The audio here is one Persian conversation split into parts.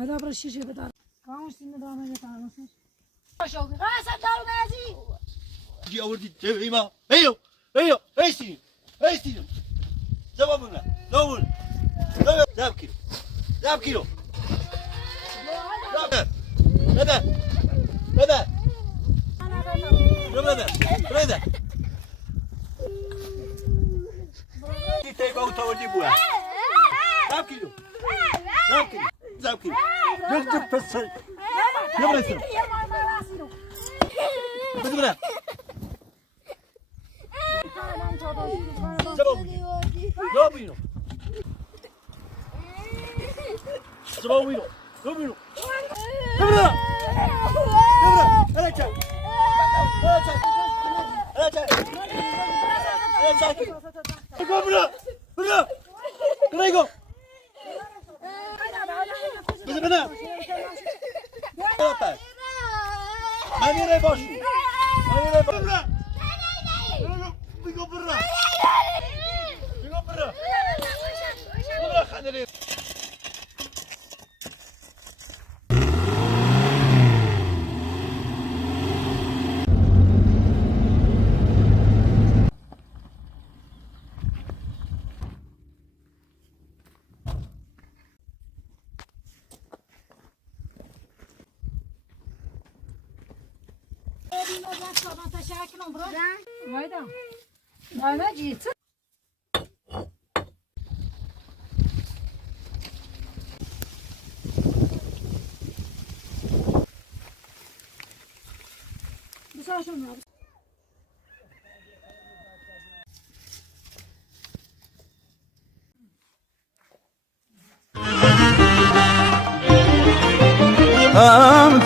هذا برا الشيشة بدار كامش سنة دامه جتانو سر شوقي قاسم دارو مازي جي أوردي تبعيما أيو أيو أيسين أيسين جوابنا دول ذاب كيلو ذاب كيلو ذاب ماذا ماذا ماذا ماذا تيجي أو تودي بوها ذاب كيلو ذاب كيلو ذاب كيلو جد بس يلا يصير بس بنا جوابينو جوابينو جوابينو يلا يلا أنا جاي أنا جاي أنا جاي أنا جاي بنا بنا كريجو بس بنا ماني ريباشو ماني ريباشو بيجو برا بيجو برا برا خليني أنا جيت بس عشان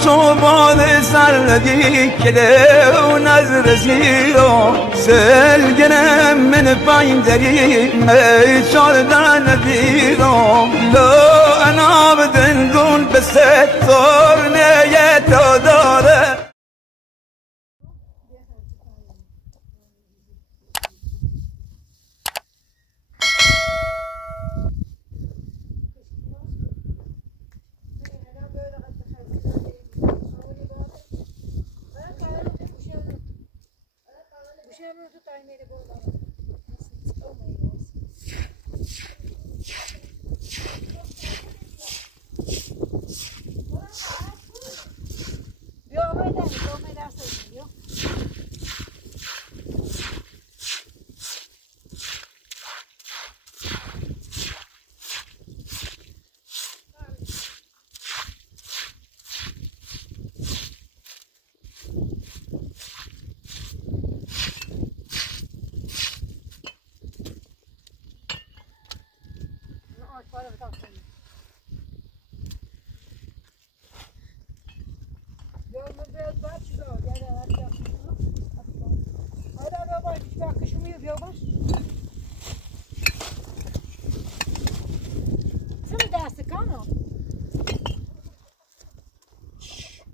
صوبان سردی کده و نظر زیرو سلگنم من پایندری میشال دان بیرو لو انا بدندون بستور نیت داره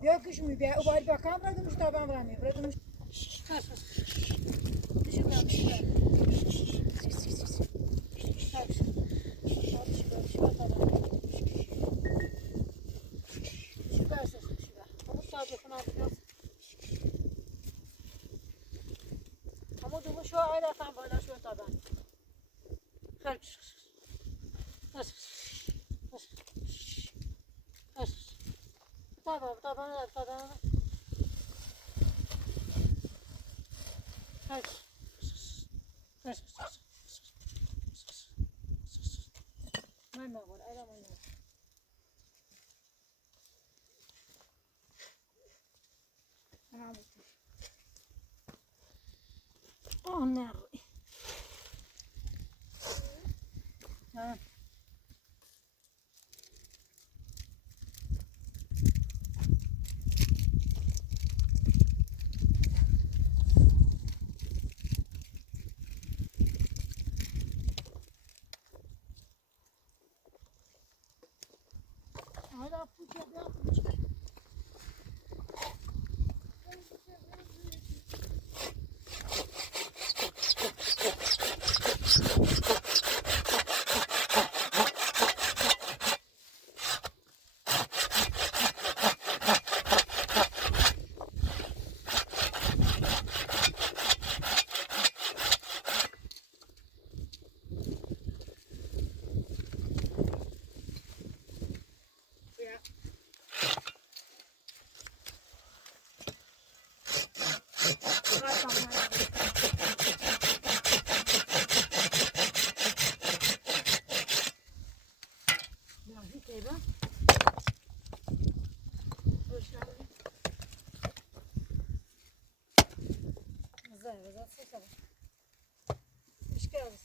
Göküş mü be? O bari bakan bırakmış taban bırakmıyor. Bırakmış. Ama dumu şu ayda tam böyle şu taban. Taban taban taban. Mama var, ayda mama. Oh no. Ha. Hala puça bir puça. بذار سه مشكلة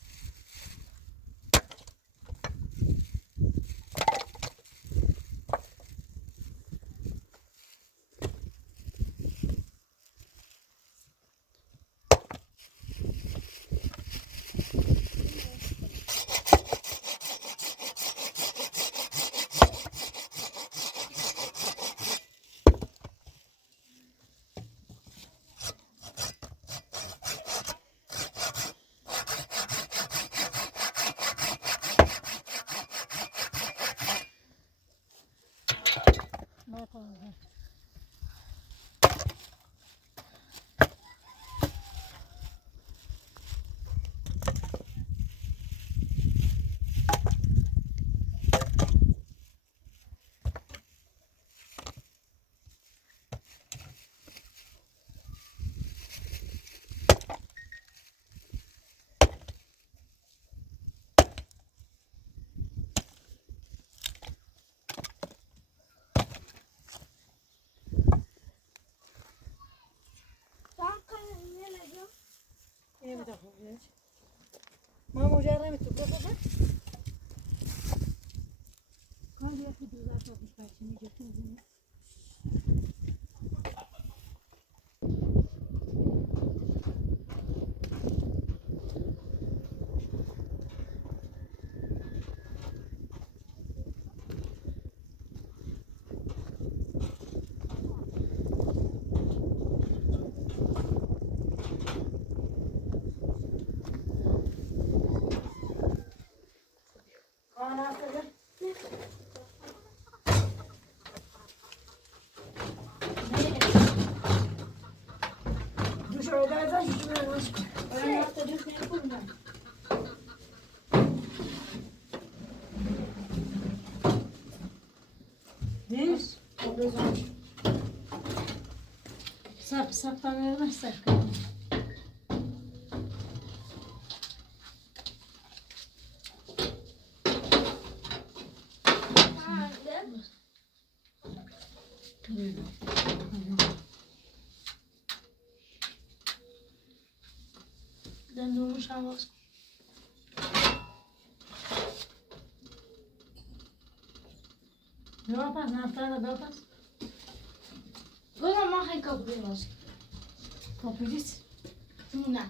ما طبعا ايه بتاخدش ما مجرد تطبخ كان ياخد دوزات وبيشتغل يجتمعون ليش؟ ساق طعمه ساق دندون شاموس No pasa nada, no pasa. Bueno, más hay copios. Copilis. Una.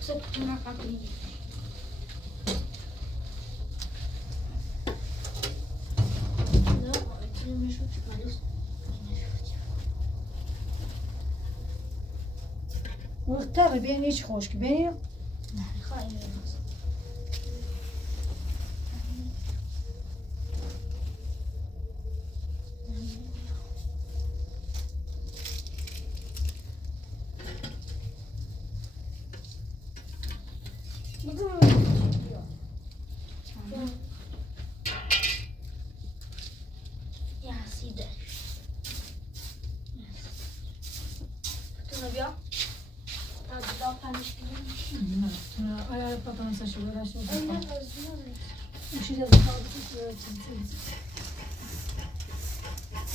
Eso es una capilla. No, aquí no me escucho para eso. مختار بين ايش خوشك بين Ya, así de. ¿Tú no vio? Daha paylaştırayım. Ayağı papanı saçı uğraşıyor. Öyle özlüyorum. Üşüyeceğiz kaldık.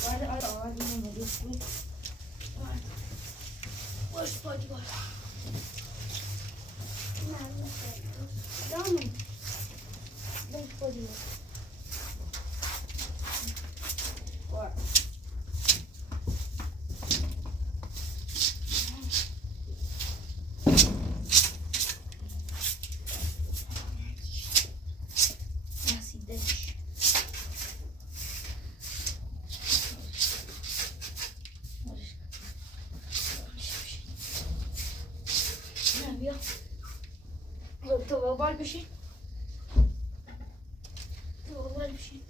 Hadi ağzına da düştü. Boş boş boş. Tamam. Boş boş boş. تو بال بشین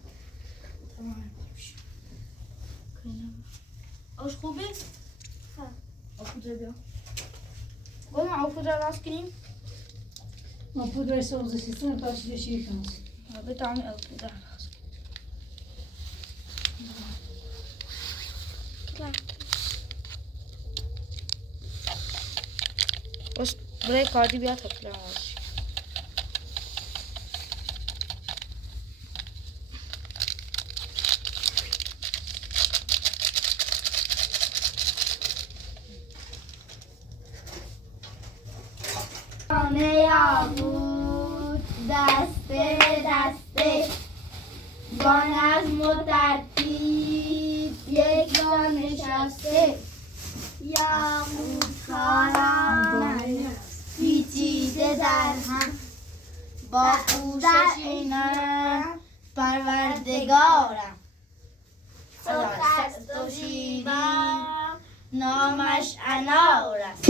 تمام بشین آش خوبه؟ ها آفوده بیا گفتم آفوده راست کنیم ما پودر سوزش سن پاشیده شیکناس به طعم آفوده راست بس برای کاری بیا تکرار باش یاقوت دسته دسته با نظم و ترتیب یک جا نشسته یاقوت کاران پیچیده در هم با پوشش اینم پروردگارم سرخست و شیرین نامش انار است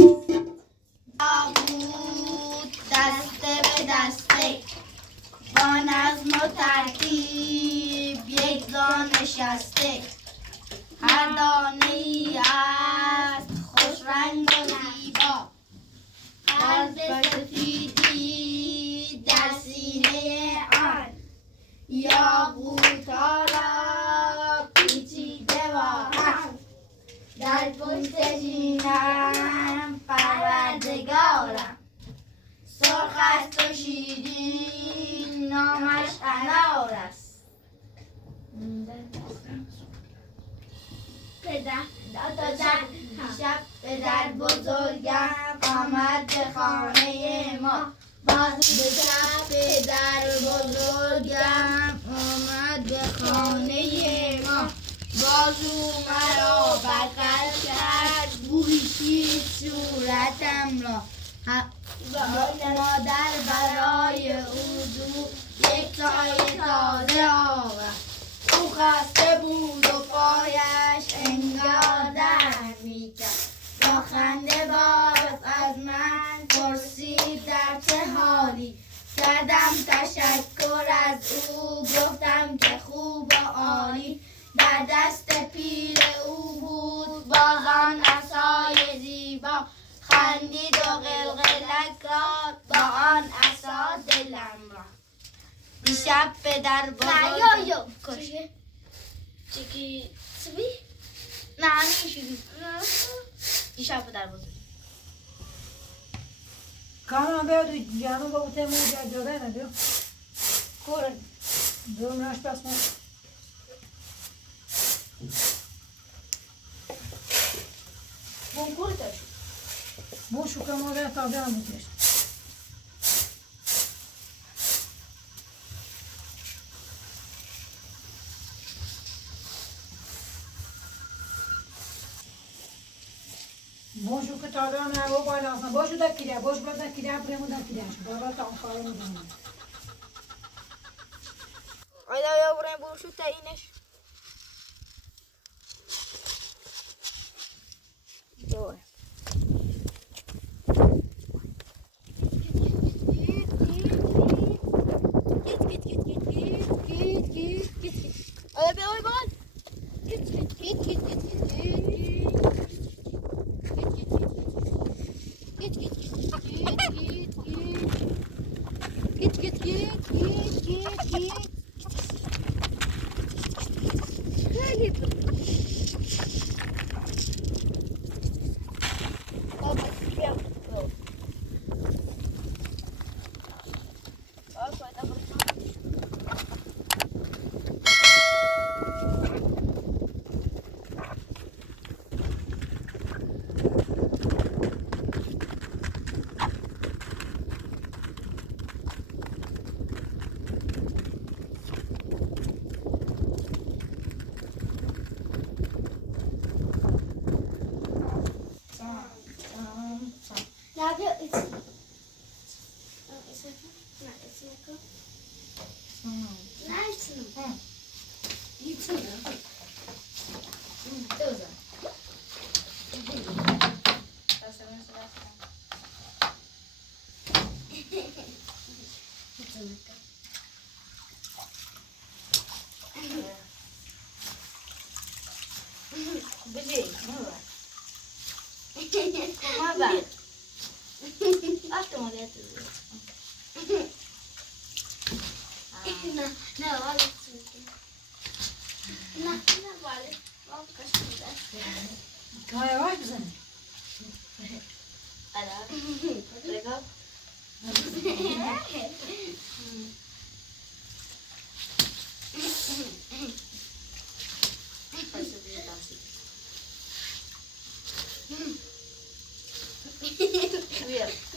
یاقوت دسته به دسته با نظم و ترتیب یک جا نشسته هر دانه ای است خوش رنگ و زیبا هر سفیدی در سینه آن یاقوت ها را پیچیده با هم در پشت شینم پروردگارم سرخ است و شیرین نامش انار است شب پدر بزرگم آمد به خانه ما باز به شب پدر بزرگم آمد به خانه ما بازو مرا بغل کرد بوسید صورتم را مادر برای او یک چای تازه آورد او خسته بود و پایش انگار درد میکرد با خنده باز از من پرسید در چه حالی کردم تشکر از او گفتم که خوب و عالی در دست پیر او بود باز آن عصای زیبا خندید و قلقلک کرد با آن عصا دلم را دیشب پدر بزرگ کشه چیکی سبی؟ نه نمیشونی دیشب پدر بزرگ کانون بیاد و جانو با بوته موجه جاده نبیو کورن بیو مناش پس من بون کورتش بو شوکه موده تازه نبودش بوشو که تازه نه و بالا اصلا بوشو دکیره بوش باز دکیره بریم دکیرهش بابا تا خواهر میدونم آیدا یا بریم بوشو تا اینش دوره yavaş mısın?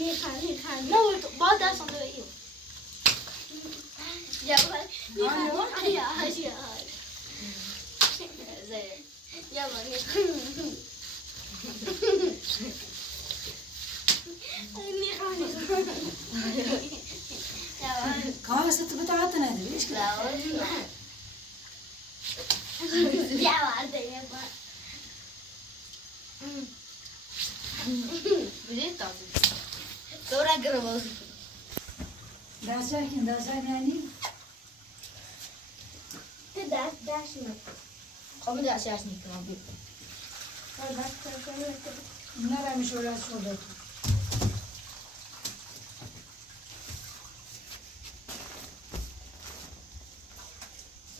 میخند نه با دستم دو ایو يلا كمان ست بتاعتنا هذه ليش كده؟ داساكن يعني خب ده اساسني كمان بي نرى مش ولا شو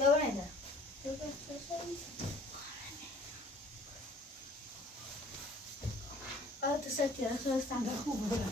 يا وين ده تسكر اساسا عند اخوك ولا لا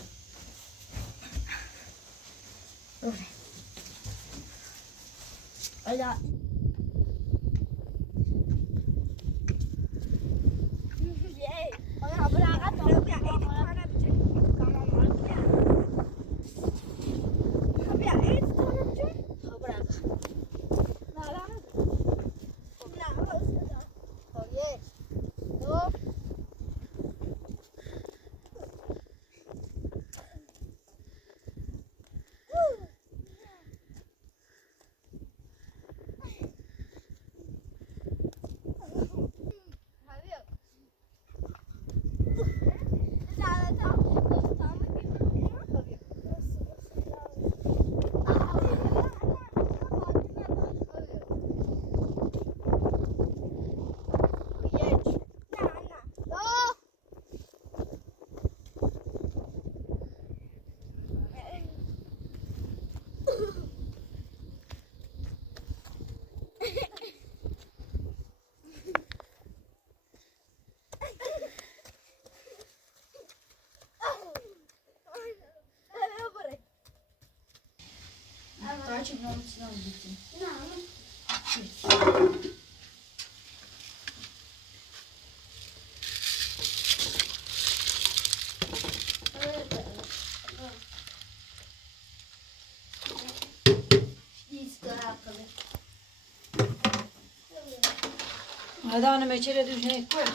هذا انا ما يشيل دوش هيك كل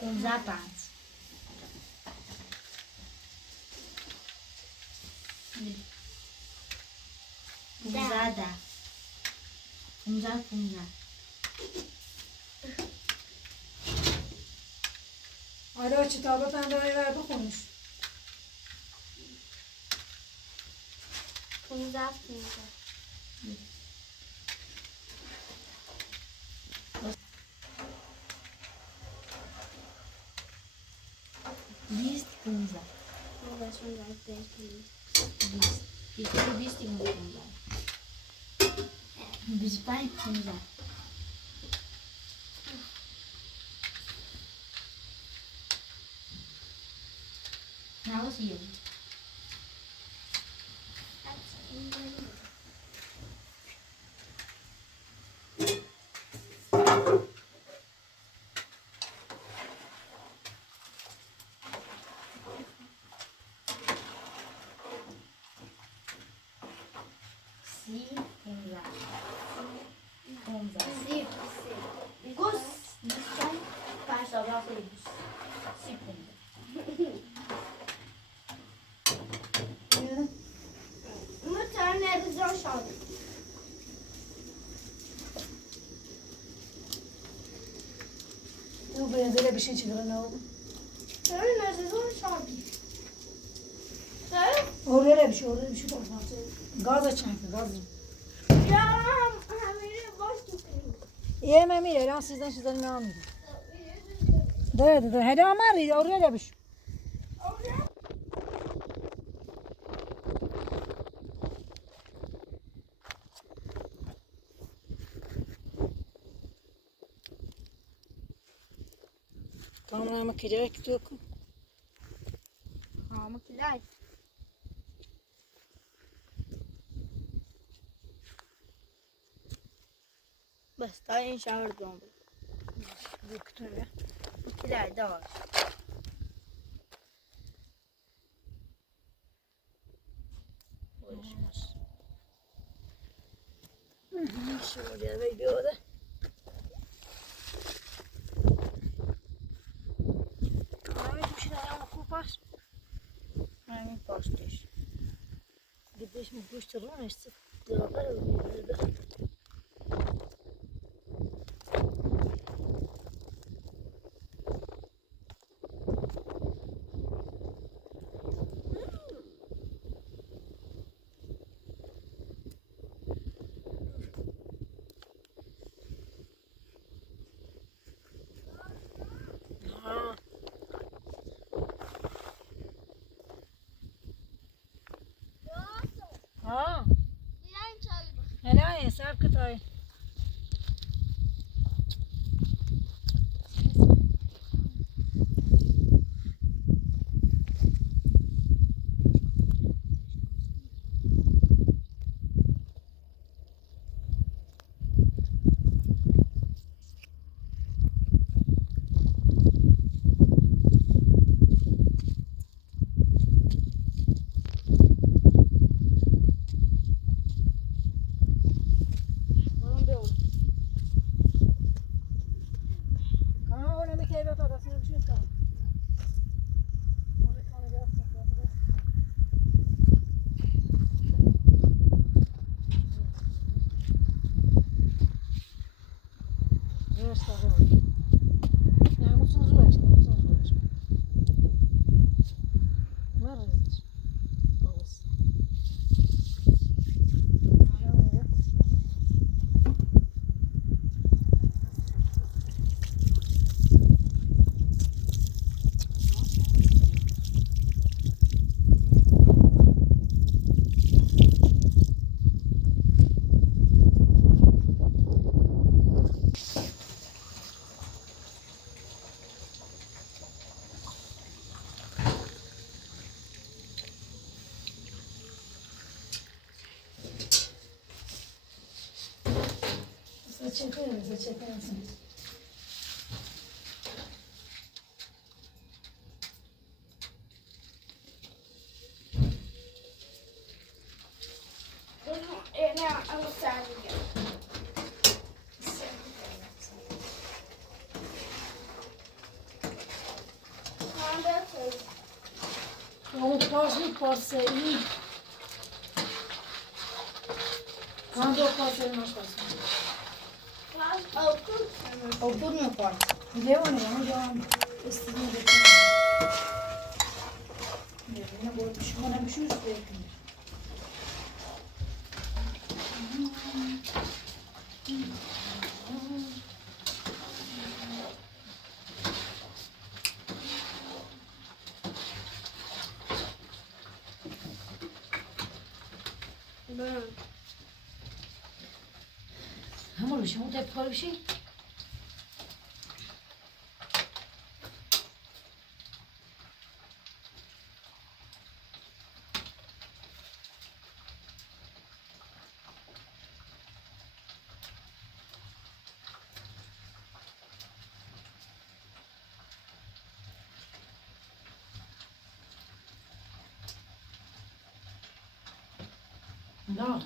Com zapatos. Punzada. Punza. حالا کتابت هم داری بر بخونش Punza. List punza. List. Fiquei list em punza. Bispai punza. Now see you. Si punza. Punza. Gus. Bispai. Passa lá foi Gus. Si punza. Mutane rızan şadı. تو به دل بشین چی داره نه Mutane rızan şadı. اوره بشی گاز چند گاز Ya hamile boş tutuyor. یه من میره الان 13 چیزا نمیده ده هدا ماری اوره بشی Kamera makiajı yok. Ama kilay. بس تا این شهر دوم Döktüm ya. kilay da var. Şöyle ve bir oda. Abi bir şey ayağıma kopar. همین پاستش. Gidiş mi kuşturur mu işte? Dağlar oluyor. Ha. Ha. Helal ya Serkut ay. Tamam oraya bir kere atasını bir şey tamam. Oraya kanı bir atacak. Зачекаемся. Yine alışverişe. Onu parça iyi. Quando eu faço ele mais fácil. Otur mu var? Deu onu ya. İstediğini de. Ne bu şu bana bir şey istiyor. Hamur bir şey, o da yapar bir şey. No.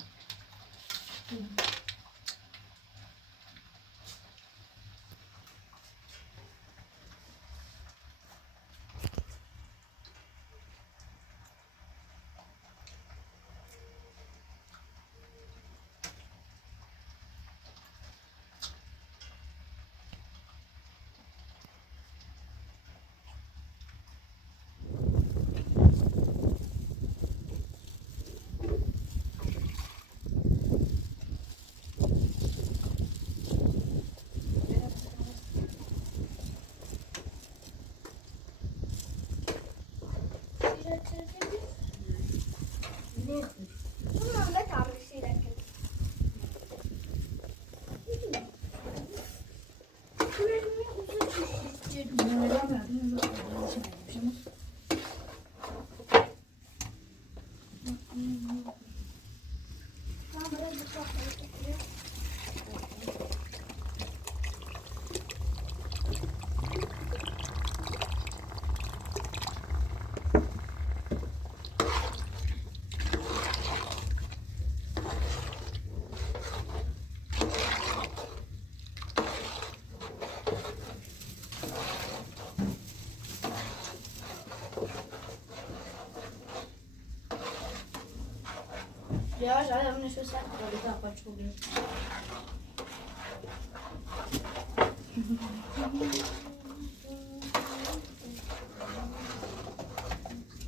Ya, ya bunu şu sen. Ahorita apaço oluyor.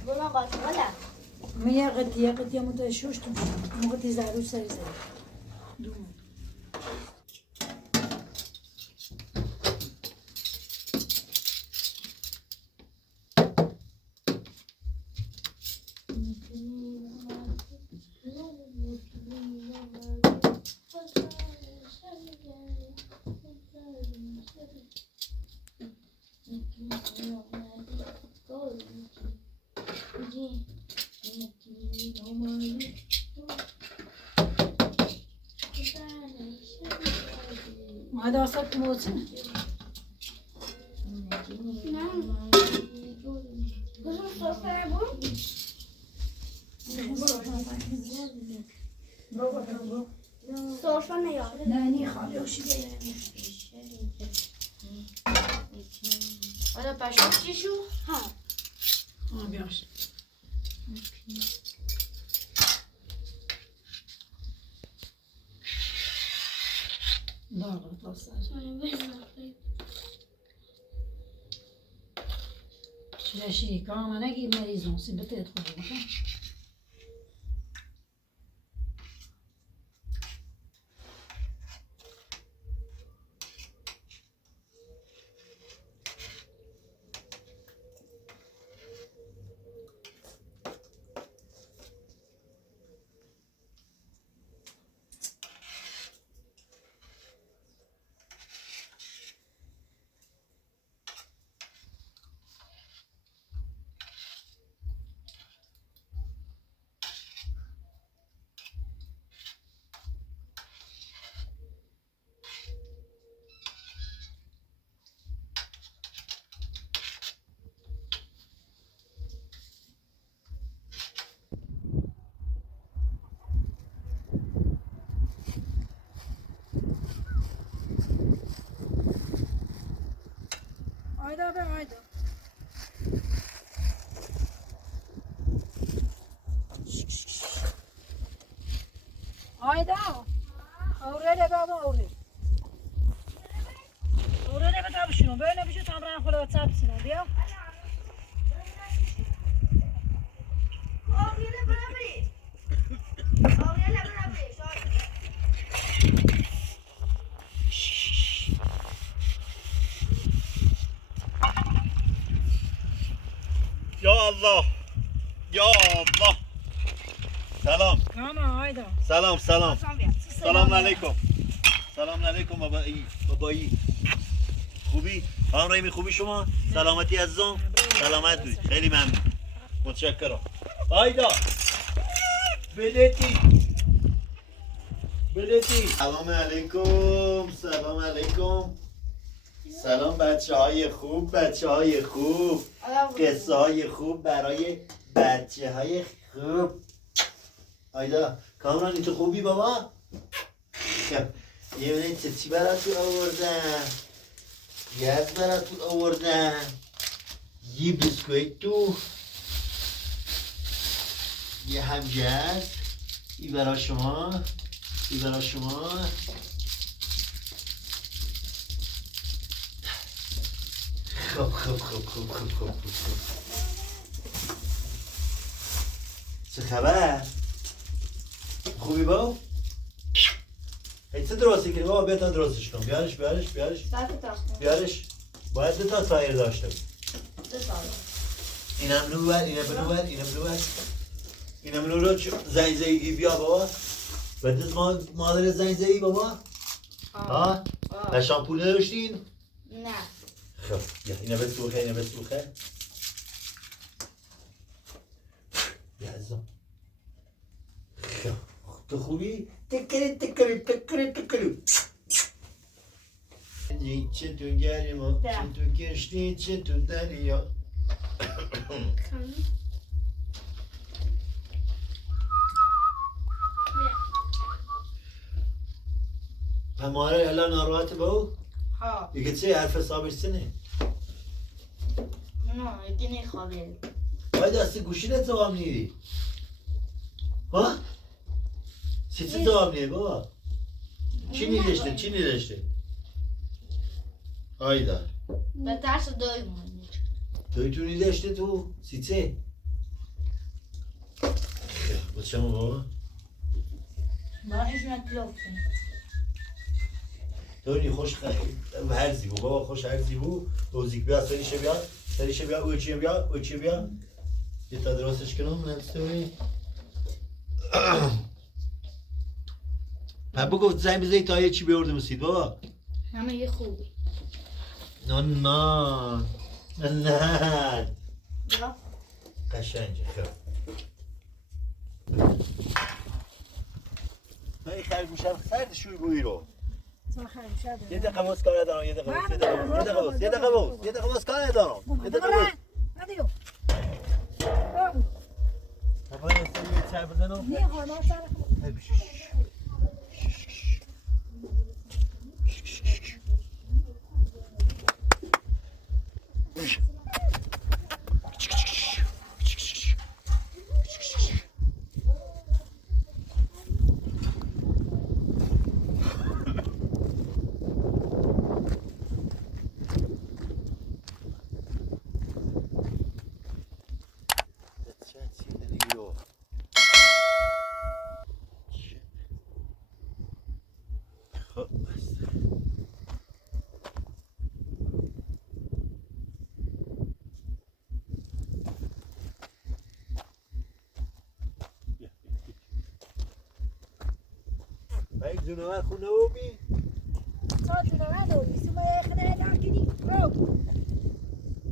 Buna bak valla. من یه قطعه متشوشتم موقع زارو سری زد دوم هذا وصلت موتنا Kızım sofraya bu. Sofra ne ya? نانی خالی وشی Olha, paixão de Ju. Ha. بیاش دارو توسط شاشی کام نگی مریضون سی بتیت خوبه Ayda be ayda. Ayda. Oraya baba oraya. Oraya bir tabi şunu. Böyle bir şey tam ben kola çarpsın diyor. Ya Allah. Ya Allah. Selam. Tamam ayda. Selam. Selamun aleyküm. Selamun aleyküm بابایی. بابایی. خوبی؟ خانم رحیمی خوبی شما؟ سلامتی عزیزم؟ سلامت باشید. خیلی ممنون. متشکرم. آیدا. بلتی. سلام علیکم. سلام بچه های خوب. قصه های خوب برای بچه های خوب. آیدا کامرانی تو خوبی بابا؟ خب یه منه چی براتون آوردم؟ گز براتون آوردم. یه بسکویت تو. یه هم گز. این برای شما. خب چه خبر؟ خوبی با؟ هیچ چه درستی کنی بابا؟ بیا تا درستش کنم. بیارش بیارش. باید 2 تا تایر داشته بود. اینم نور. اینم نور زنگ زیگی بیا بابا. بدید مادر زنگ زیگی بابا؟ ها؟ و شامپو نداشتین؟ نه. خب اینه بسوخه. بیازم. خب تو خوبی؟ تکری. چطور گریم و چطور گشتی چطور دریا. هماره الان ناراحت با؟ ها. دیگه چه حرف حسابش سنه؟ نه دیگه نخوابه. باید دست گوشی نتوام نیدی ها؟ Sizi tamamlayın baba. Çin iyileşti, Çin iyileşti. Hayda. به ترس دایمون Döytün iyileşti tu. Sizi. Bakacağım baba. ما هیچ مطلب داری خوش هرزی بو بابا خوش هرزی بو روزیک بیا سریشه بیا اوچی بیا یه تا درستش کنم نمیستوی بابا گفت زنگ بزنی تا یه چی بیارده مسید بابا همه یه خوبی نه یا قشنجه خب من این خرگ میشم سرد شوی بویی رو یه دقیقه باز کار ندارم یه دقیقه باز کار ندارم بابا یه سر بزنم جونور خونه و بی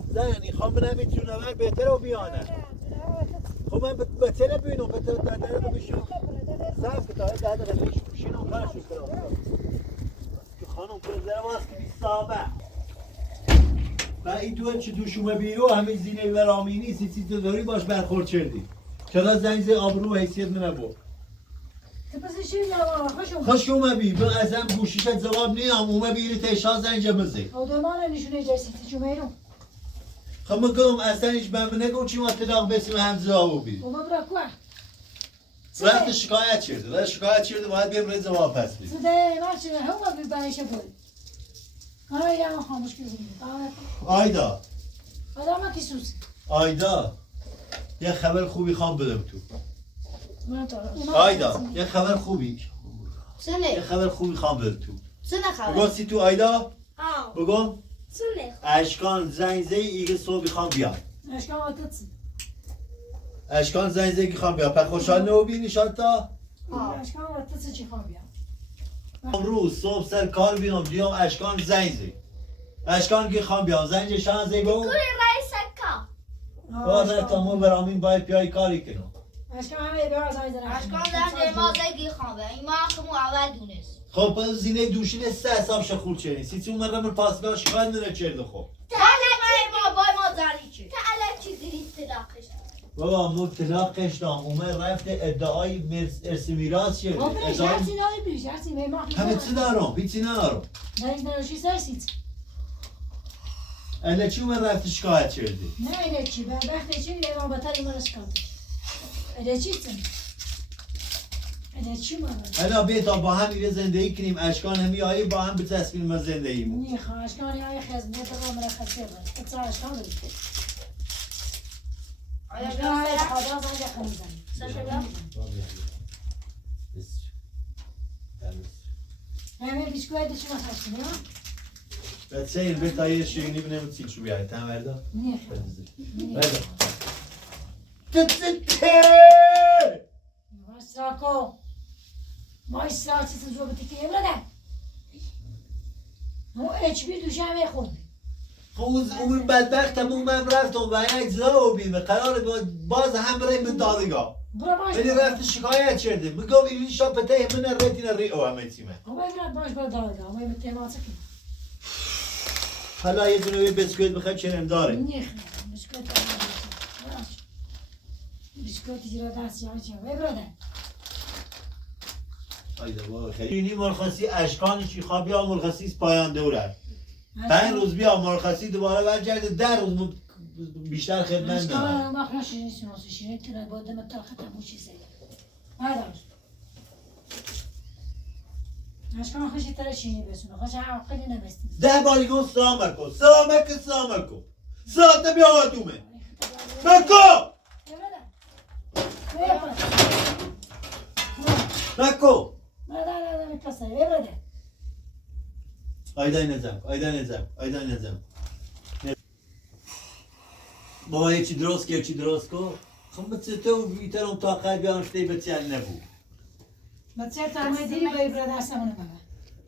زنی خواهم بنمی جونور بهتر و بیانه خب من به تله بینم به تله دادره رو بشون صرف که تاید دادره بشون بشینم کارشون کنم که خانم کنزره باز که بیست صحابه و این تو چه دوشومه بیرو همه زینه ورامینی سی تو داری باش برخورد کردی چرا زنیزه آبرو و حیثیت منه بود خوش اومه بی به ازم گوشیشت زواب نیم اومه بیری تشا زنجه مزی او دومانه نشونه جرسیتی چومه رو خب من گم اصلا هیچ من نگو چی ما تلاق بسیم همزه آبو بید او برا کوه رفت شکایت کرده باید بیم رز ما پس بید زده مرچه همه بی بنیشه بود همه یه هم خاموش کردیم آیدا آدم ها کسوس آیدا یه خبر خوبی خوام بدم تو آیدا یه خبر خوبی یه خبر خوبی خوام بدم تو سنه خبر بگم سی تو آیدا آه بگم سنه اشکان زنگزه ایگه صبحی خوام بیاد اشکان آتتسی اشکان زنگزه ایگه خوام بیاد پر خوشحال نو بینی شانتا اشکان آتتسی چی خواه بیام امروز صبح سر کار بیام دیام اشکان زنگزه اشکان که خوام بیام زنگ شانزه به اون کوری رئیس کا بازه تا مو برامین باید پیای کاری کنم اشکان همه بیار زنی زنی اشکان زن ما زگی خانه این ما خمو اول دونست خب پس زینه دوشین سه حساب شخور چنین سیتی اون مرم پاس بیام شکایت نره چرده خب ما بای ما زری چه تعالی چی دیریت تلاقش بابا مطلقش دام اومد رفت ادعای ارث میراث شده او برش هرچی نایی برش هرچی میماه همه چی دارم هیچی ندارم نریز نروشی سرسید اله چی اومد رفت شکایت کرده نه اینه چی به بخت چی یه رابطه ایمان شکایت اینه چی تن اینه چی ماند اله بیتا با هم میره زندگی کنیم اشکان همی آیی با هم بتصمیم ما زندگیمون نی خواه اشکان یه خزمت رو مرا خسته بود اتسا اشکان رو بید اشکان های خدا زنگ خمیزنی همه بیشکوه دیشو مساش کنی ها بچه این بیتا یه شیرینی بنیم سیل شو بیایی تم وردا نی خواه Masrako. Masrako چیزی جو بتی که برده. مو اچ بی دوشه همه خود. خوز اون بدبخت همون من رفتم و یک زاو بیمه قرار باز هم بریم به دادگاه برو باش. ولی رفت شکایت کرده میگم این شاپته من رتین ریو همه تیمه همه برد باش برد داده. همه به تماس کنی. حالا یه دونه بسکویت بخوایم چنم داره نیخ. بسکوت. بسکوت زیرا دست جان چه برده. آیده بابا خیلی اینی مرخصی اشکانی چی خواب بیا مرخصی پایان دوره 5 روز بیا مرخصی دوباره برگرده 10 روز بیشتر خدمت اشکال نه ما خلاص شیرین سنوس شیرین تونه بوده متأخر تموشی سه. هر روز. اشکان خوشی تره چینی بسونه خوش عقلی نبستیم 10 باری گفت سلام کن سلام کن ساعت بیا دومه نکو نکو ayda ineceğim. Baba yeci drosko. Kham tseto viteron taqay bian shtey betsel nebu. بچه ترمه دیری بایی برادر سمونه بابا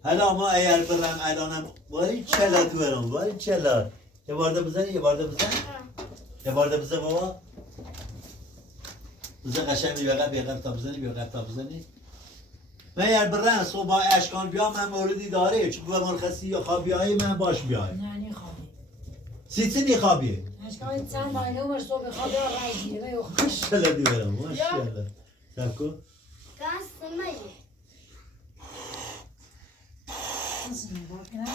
Hala ama eğer ben alanım var çelat verim var çelat. Ya barda bize Ya barda bize baba. Bize kaşem bir tabzani. من اگر برن صبح اشکان بیام من موردی داره چون به مرخصی یا خوابیایی من باش بیایم نه نی خوابی سیتی نی خوابیه اشکان چند ماه نمر صبح خوابی ها رای گیره و یخ ماشالله دیورم ماشالله سب کن Kasmayı. nasıl ne bakın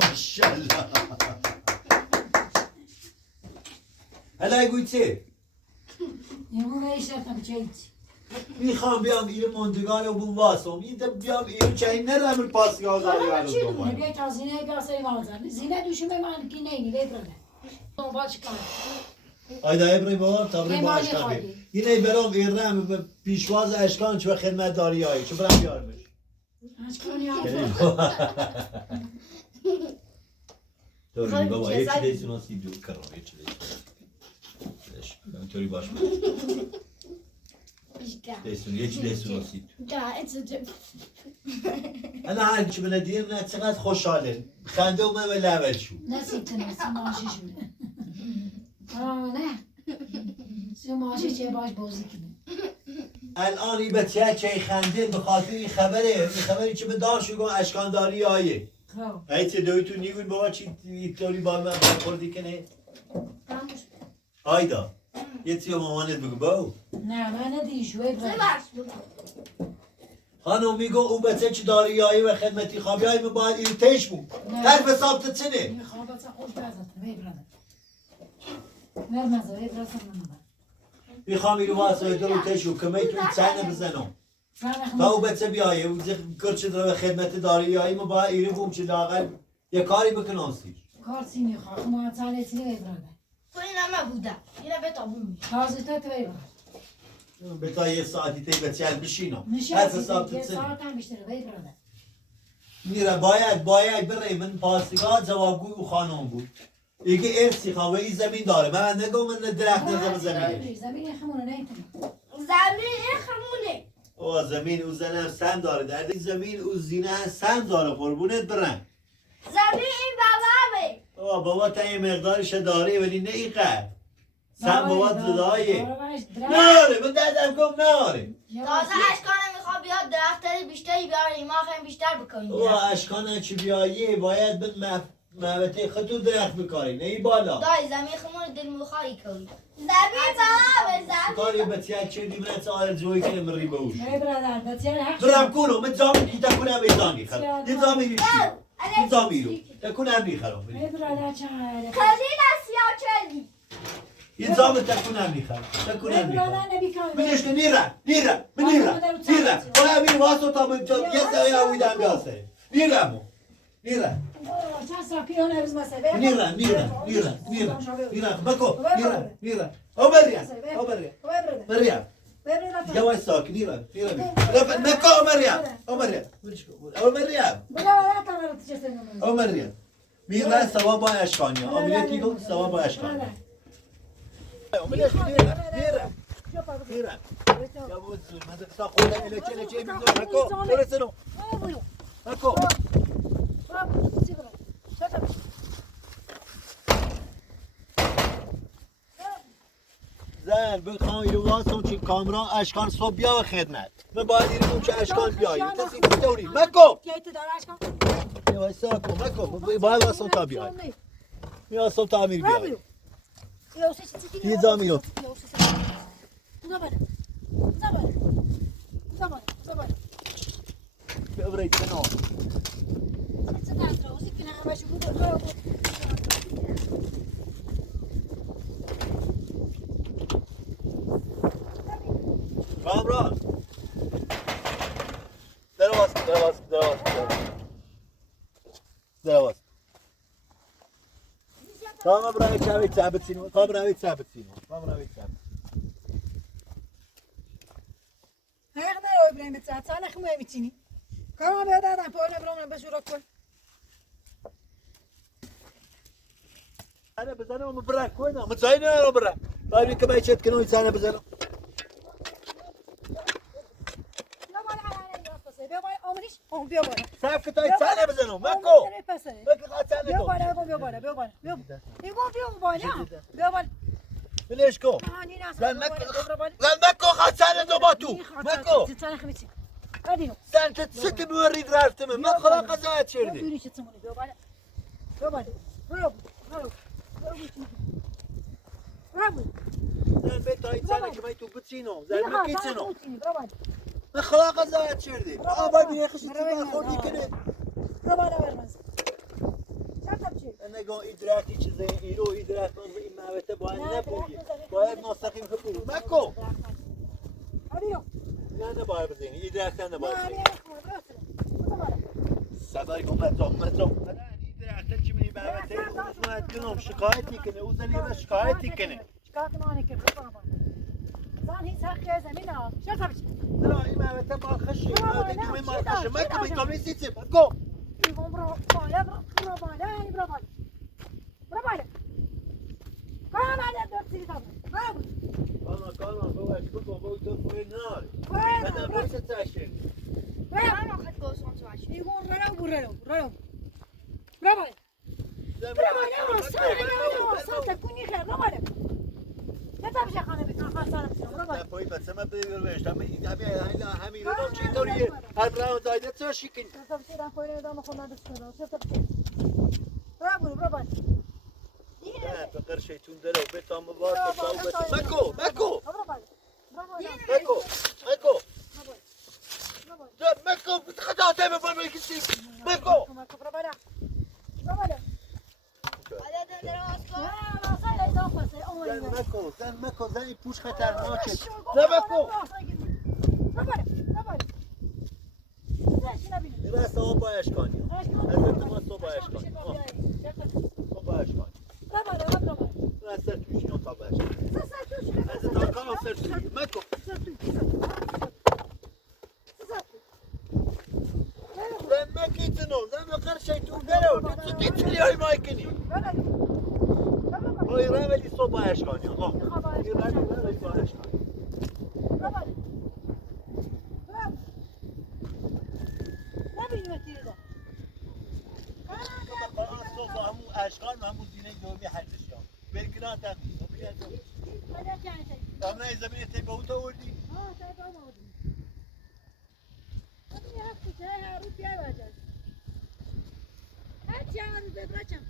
ماشالله هلا گویتی یمون ایشتم چیت میخوام بیام ایران ماندگار و بون واسم این بیام ایران چای نرم پاسگاه داری حالا چی برام دونه بیا تا زینه بیاسای مازن زینه دوشم من کی نینی لیبرله اون باش کار ayda ابراهیم بابا تابری با اشکان بی اینه برام ایران پیشواز اشکان چه خدمت داری هایی چه برام بیارمش اشکان یا Doğru baba hiç değilsin nasıl gidiyor karar hiç değilsin. Ben teori baş mı? Değilsin hiç değilsin nasıl gidiyor. Gayet أنا عارف شو بدنا ندير من اعتقاد خوشحالة خنده وما بلعبة شو nasıl tınırsın maaşı şunu aa ne sen maaşı çe baş bozuk gibi الآن يبتيا شيء خنده بخاطر این خبری که به دار شو گم اشکان داری آیه خب ای چه دوی تو نیگون بابا چی تئوری با من خوردی کنه tamam آیدا یه چیو مامانت بگو باو نه من ندی شوی برای خانم میگو او بچه چی داری آیه و خدمتی خوابی آیه باید این تیش بود نه. طرف حساب تچنه این خوابت خوش بازد وی برادر vermez öyle biraz anlamadım. میخوام اینو واسه دلو تشو کمی تو چنه بزنم تا او بچه بیایه و کرچ در خدمت داری آیه ما باید ایران بوم چه لاغل یه کاری بکنم سیر کار سینی خواه ما تالیتینی وی برادر تو این همه بوده اینه به تابون میشه تازیتت وی برادر به تا یه ساعتی تی بچه بشینم هر نشستی حساب یه تچنه ساعت هم بیشتر وی برادر میره باید بره من پاسگاه جوابگوی او خانم بود یکی ارسی خواه این زمین داره من نگو من درخت نزم زمینه زمین خمونه نیتونی زمین این خمونه او زمین او زنه هم سم داره در این زمین او زینه هم سم داره قربونت برن زمین این بابامه او بابا تا یه مقدارش داره ولی نه این قد سم بابا زدایه ناره من دردم کم ناره تازه اشکانه میخواد بیاد درختری بیشتری بیاره ما خیلی بیشتر بکنیم او اشکانه چی بیایه باید من محبته خطو درخت بکاری نه ای بالا دای زمین خمون دل مخواهی کنی زمین بابامه زمین کاری بتیه چه دیمنت آرزوی که مری بوش وی برادر بسیار حق برم کنم من زامین که تکونم ایزانی خرم یه زامینی شو یه زامینو تکونم نیخرم وی برادر چهاره کلین سیاه چلی یه زامن تکونم نیخرم وی تکونم برادر نیخرم نبی کامل منش که نیره باید بیر واسه تا من یه سایی اویدم بیاسته نیره چند ساکی اون روز مسئله نیره بکو نیره او مریم یواش ساک نیره نکو مریم میره سوا با اشکانیا آمیلیتی کن سوا با اشکانیا نیره یا بود زور من تا خودم الچه میذارم نکو برسنو نکو زن بخوام اینو واسم چی کامران اشکان صبح بیا و خدمت من باید اینو چه اشکان بیایی کسی کتوری مکو یه واسه مکو باید واسم تا بیایی یه واسم تا امیر بیایی یه زامینو ببرید کنار Tamam buraya çabuk sabitsin. Kamera sabitsin. Kamera sabitsin. هيك ما هو إبراهيم تساعد أنا خمو يمتيني كمان بيدا أنا بقول إبراهيم بشورك كل انا بزنم مبرك وين متزاينه انا برا طيب كما يشد كانوا يسانا بزنم لا ما أنا يقصي بيبغى أمريش هم بيبغى صاحب كنت يسانا بزنم ماكو ماكو قاتل بيبغى بيبغى ليش كو هاني ناس لان ماكو قاتل دوباتو ماكو تتسانخ متي أديو سانت ست بوري درافت من ما خلاص قزات شردي دوري تسموني بيبغى زين بيت يسانا كما يتو بتسينو زين ما كيتسينو ما خلاص قزات شردي باي يا خشي تبع خودي كده انا قو ادراكي زي ايرو ادراك ما بتبغى نبوي بايد مستقيم خبرو ماكو لا انا بايد زين ادراك انا بايد سبايكم متو انا ادراك تجمني بابتين وما تكونوا شكايتي كنه وزني بس شكايتي كنه لا ما بتبغى خشي ما بدي ما خشي ما كبي تومي سيتي ماكو والله كلام بواش كوكو بو تفوي النار انا بس تاشر من آخد گوسفند تو عشق. پای بس ما برویش همین رو چطوریه هر راو زایده چه شکن نه فقر شیطون داره و بتام باز بس مکو مکو مکو مکو مکو خدا تبه بابا کسی مکو زن مکو زن پوش خطرناکه نه مکو راست آب بایش کانی از ما صبح بایش کانی صبح بایش کانی راست توشی نو تا بایش از تا کام سر توشی مکو زن مکی تنو زن مقر شیطون داره تو تیتلی های مایکنی وای ولی صبح بایش کانی ولی بایش کانی صبح همون اشکال همون زینه دومی حلش یام برکنات هم امنا زمین تی به اوت آوردی هر چی هم رو ببرچم